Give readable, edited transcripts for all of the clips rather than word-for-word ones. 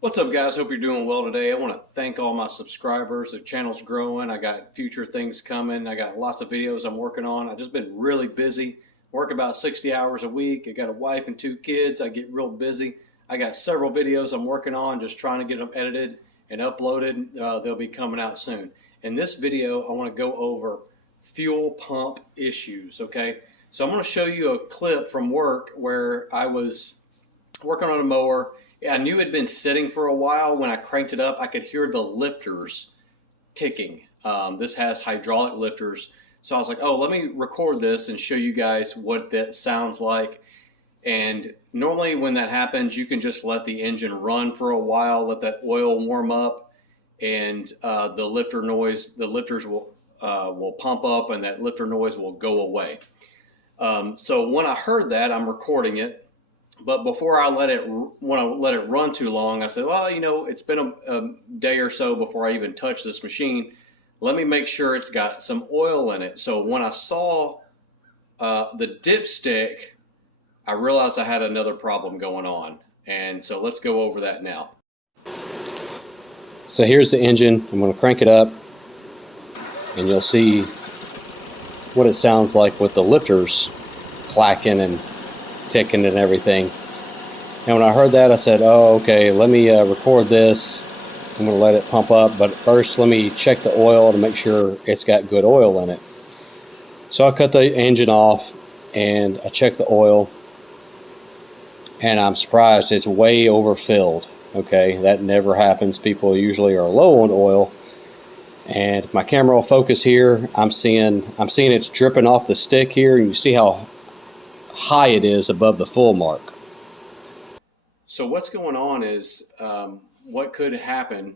What's up, guys? Hope you're doing well today. I want to thank all my subscribers. The channel's growing. I got future things coming. I got lots of videos I'm working on. I've just been really busy. Work about 60 hours a week. I got a wife and 2 kids. I get real busy. I got several videos I'm working on, just trying to get them edited and uploaded. They'll be coming out soon. In this video, I want to go over fuel pump issues, okay? So I'm going to show you a clip from work where I was working on a mower. I knew it had been sitting for a while. When I cranked it up, I could hear the lifters ticking. This has hydraulic lifters. So I was like, oh, let me record this and show you guys what that sounds like. And normally when that happens, you can just let the engine run for a while, let that oil warm up, and the lifters will pump up and that lifter noise will go away. So when I heard that, I'm recording it. But before when I let it run too long, I said, well, it's been a day or so before I even touch this machine. Let me make sure it's got some oil in it. So when I saw the dipstick, I realized I had another problem going on. And so let's go over that now. So here's the engine. I'm going to crank it up and you'll see what it sounds like with the lifters clacking and ticking and everything. And when I heard that, I said, oh, okay, let me record this. I'm going to let it pump up, but first let me check the oil to make sure it's got good oil in it. So I cut the engine off and I checked the oil, and I'm surprised it's way overfilled. Okay, that never happens. People usually are low on oil. And if my camera will focus here, I'm seeing it's dripping off the stick here, and you see how high it is above the full mark. So what's going on is what could happen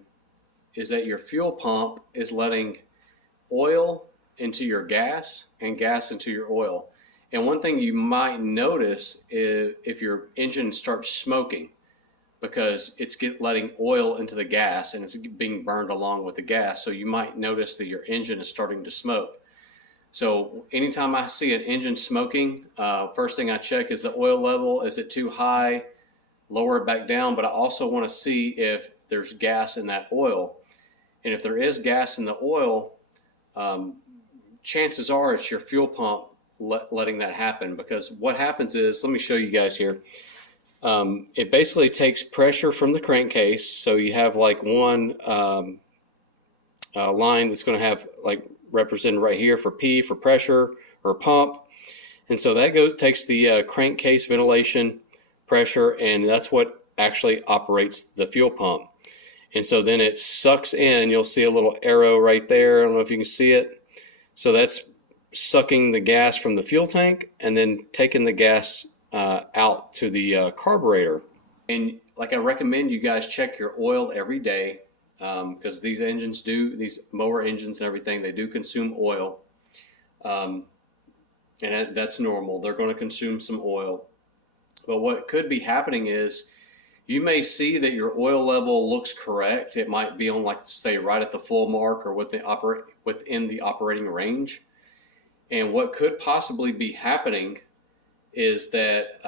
is that your fuel pump is letting oil into your gas and gas into your oil. And one thing you might notice is if your engine starts smoking, because it's letting oil into the gas and it's being burned along with the gas. So you might notice that your engine is starting to smoke. So anytime I see an engine smoking, first thing I check is the oil level. Is it too high? Lower it back down. But I also want to see if there's gas in that oil. And if there is gas in the oil, chances are it's your fuel pump letting that happen. Because what happens is, let me show you guys here. It basically takes pressure from the crankcase. So you have like one line that's going to have like represented right here for P for pressure or pump. And so that takes the crankcase ventilation pressure, and that's what actually operates the fuel pump. And so then it sucks in. You'll see a little arrow right there. I don't know if you can see it. So that's sucking the gas from the fuel tank and then taking the gas out to the carburetor. And like I recommend you guys check your oil every day, because these mower engines and everything, they do consume oil, and that's normal. They're going to consume some oil. But what could be happening is you may see that your oil level looks correct. It might be on, like, say, right at the full mark or within the operating range. And what could possibly be happening is that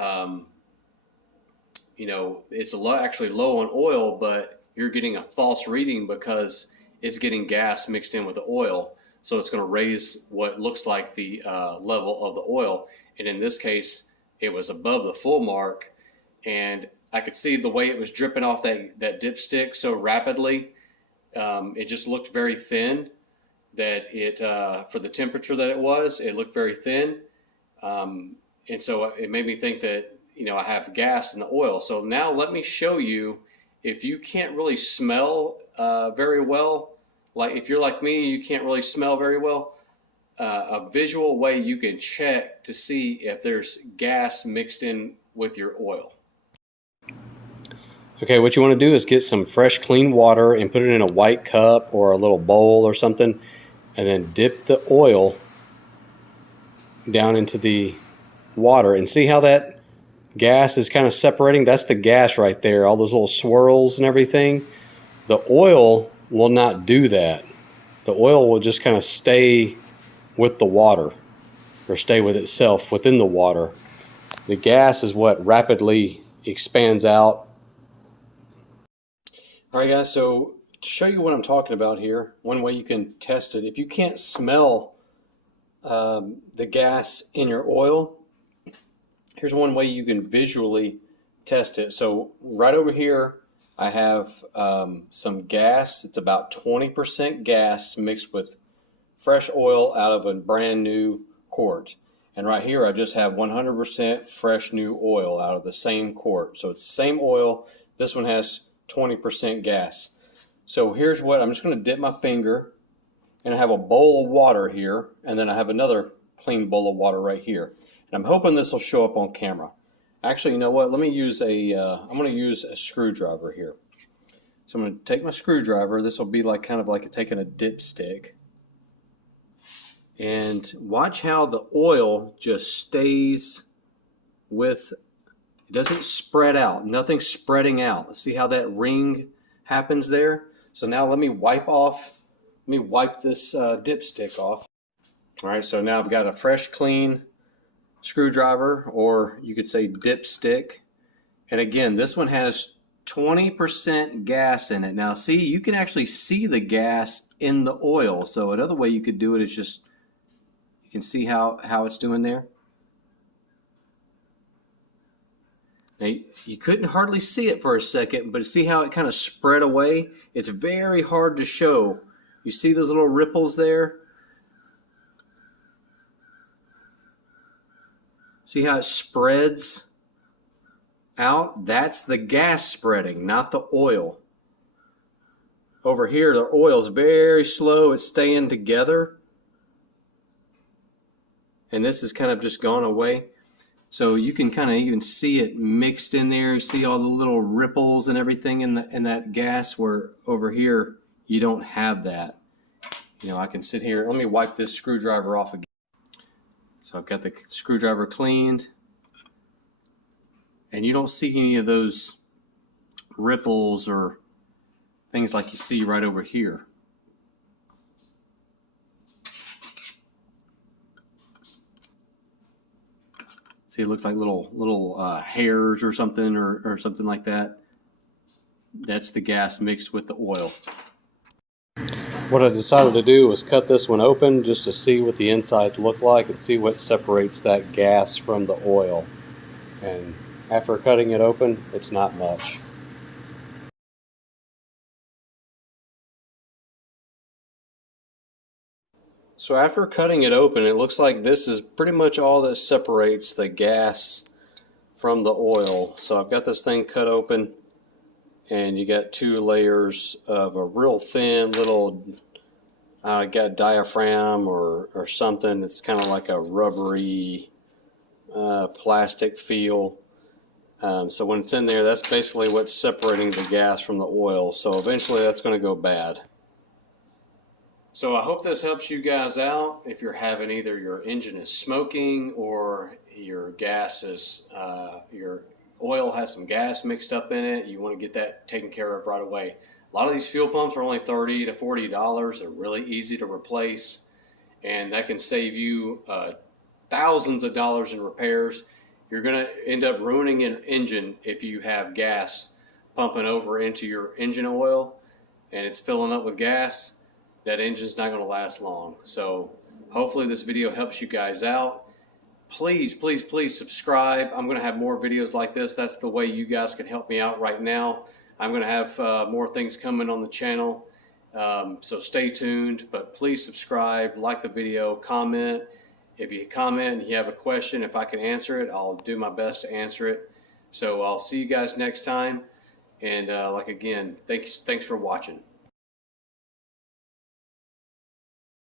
it's actually low on oil, but you're getting a false reading because it's getting gas mixed in with the oil. So it's going to raise what looks like the level of the oil. And in this case, it was above the full mark. And I could see the way it was dripping off that dipstick so rapidly. It just looked very thin. For the temperature that it looked very thin. And so it made me think that, I have gas in the oil. So now let me show you, if you can't really smell very well, like if you're like me, you can't really smell very well, a visual way you can check to see if there's gas mixed in with your oil. Okay, what you want to do is get some fresh, clean water and put it in a white cup or a little bowl or something, and then dip the oil down into the water and see how that gas is kind of separating. That's the gas right there, all those little swirls and everything. The oil will not do that. The oil will just kind of stay with the water, or stay with itself within the water. The gas is what rapidly expands out All right, guys, so to show you what I'm talking about here, one way you can test it, if you can't smell the gas in your oil, here's one way you can visually test it. So right over here, I have some gas. It's about 20% gas mixed with fresh oil out of a brand new quart. And right here, I just have 100% fresh new oil out of the same quart. So it's the same oil. This one has 20% gas. So here's what, I'm just going to dip my finger, and I have a bowl of water here, and then I have another clean bowl of water right here. And I'm hoping this will show up on camera. Actually, you know what? Let me use I'm going to use a screwdriver here. So I'm going to take my screwdriver. This will be like kind of like taking a dipstick. And watch how the oil just stays with, it doesn't spread out. Nothing's spreading out. See how that ring happens there? So now let me wipe this dipstick off. All right, so now I've got a fresh, clean screwdriver, or you could say dipstick. And again, this one has 20% gas in it. Now see, you can actually see the gas in the oil. So another way you could do it is just, you can see how it's doing there. Now, you couldn't hardly see it for a second, but see how it kind of spread away? It's very hard to show. You see those little ripples there? See how it spreads out? That's the gas spreading, not the oil. Over here, the oil is very slow. It's staying together. And this is kind of just gone away. So you can kind of even see it mixed in there. You see all the little ripples and everything in that gas, where over here you don't have that. You know, I can sit here. Let me wipe this screwdriver off again. So I've got the screwdriver cleaned, and you don't see any of those ripples or things like you see right over here. See, it looks like little hairs or something or something like that. That's the gas mixed with the oil. What I decided to do was cut this one open just to see what the insides look like and see what separates that gas from the oil. And after cutting it open, it's not much. So after cutting it open, it looks like this is pretty much all that separates the gas from the oil. So I've got this thing cut open, and you got two layers of a real thin little, got diaphragm or something. It's kind of like a rubbery plastic feel. So when it's in there, that's basically what's separating the gas from the oil. So eventually that's going to go bad. So I hope this helps you guys out. If you're having either your engine is smoking or your gas is, your oil has some gas mixed up in it, you want to get that taken care of right away. A lot of these fuel pumps are only $30 to $40. They're really easy to replace, and that can save you thousands of dollars in repairs. You're going to end up ruining an engine if you have gas pumping over into your engine oil and it's filling up with gas. That engine's not going to last long. So hopefully this video helps you guys out. Please, please, please subscribe. I'm going to have more videos like this. That's the way you guys can help me out right now. I'm going to have more things coming on the channel. So stay tuned, but please subscribe, like the video, comment. If you comment and you have a question, if I can answer it, I'll do my best to answer it. So I'll see you guys next time. And again, thanks for watching.